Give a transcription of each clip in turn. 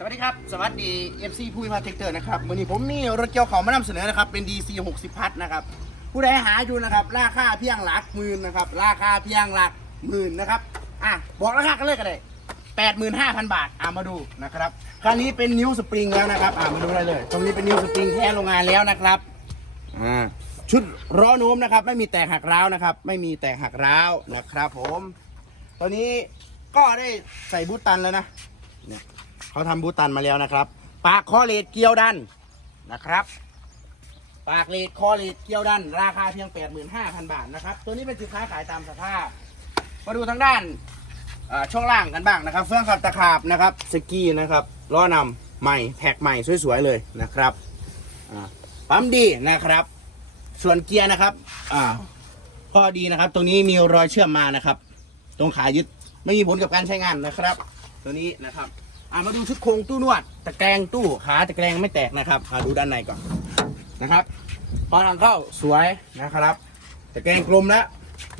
สวัสดีครับ สวัสดี FC ผู้พิพากษาเทคเตอร์นะครับวันนี้ผมมีรถเกี่ยวของมานำเสนอนะครับ เป็น DC 60 พัทนะครับ ผู้ใดหาอยู่นะครับ ราคาเพียงหลักหมื่นนะครับ ราคาเพียงหลักหมื่นนะครับ อะ บอกราคากันเลยกันเลย85,000 บาท อะมาดูนะครับ คันนี้เป็นนิ้วสปริงแล้วนะครับ อะมาดูได้เลย ตรงนี้เป็นนิ้วสปริงแท้โรงงานแล้วนะครับ อ่า ชุดล้อโน้มนะครับ ไม่มีแตกหักร้าวนะครับ ไม่มีแตกหักร้าวนะครับ ผมตอนนี้ก็ได้ใส่บูตตันแล้วนะ เขาทำบูตันมาแล้วนะครับ ปากคอเลดเกียวดันนะครับ ปากเลดคอเลดเกียวดัน ราคาเพียง 85,000 บาทนะครับ ตัวนี้เป็นสินค้าขายตามสภาพ มาดูทางด้านเอ่องล่างกันบ้างนะครับ เฟื่องขับตะขาบนะครับสกีนะครับล้อนำใหม่แท็กใหม่สวยๆเลยนะครับปั๊มดีนะครับ ส่วนเกียร์นะครับอ่าข้อดีนะครับ ตรงนี้มีรอยเชื่อมมานะครับ ตรงขายึดไม่มีผลกับการใช้งานนะครับ ตัวนี้นะครับ อ่ามาดูชุดโครงตู้นวด ตะแกรงตู้ขาตะแกรงไม่แตกนะครับมาดูด้านในก่อนนะครับ พอทางเข้าสวยนะครับ ตะแกรงกลมแล้ว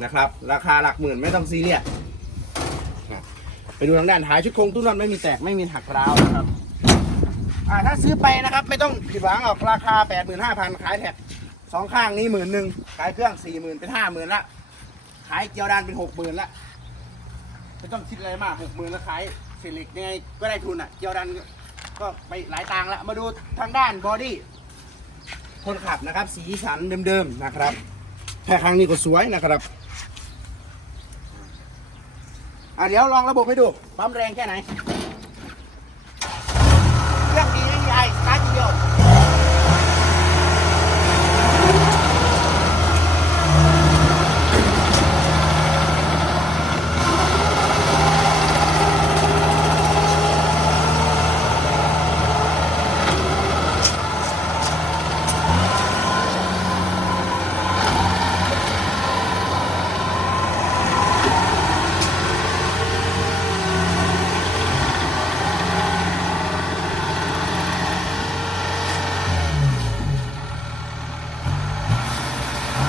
นะครับ ราคาหลักหมื่นไม่ต้องซีเรียสไปดูทางด้านท้ายชุดโครงตู้นวดไม่มีแตกไม่มีหักร้าวนะครับอ่าถ้าซื้อไปนะครับไม่ต้องผิดหวังออกราคา 85,000ขายแท็กสองข้างนี้หมื่นหนึ่งขายเครื่องสี่หมื่นเป็นห้าหมื่นละขายเกียวดานเป็นหกหมื่นละไม่ต้องคิดอะไรมากหกหมื่นล้วขาย เซลิกยังไงก็ได้ทุนอะ เกียวดันก็ไปหลายตังค์ละมาดูทางด้านบอดี้คนขับนะครับ สีสันเดิมๆนะครับแค่ครั้งนี้ก็สวยนะครับอะเดี๋ยวลองระบบให้ดูปั๊มแรงแค่ไหน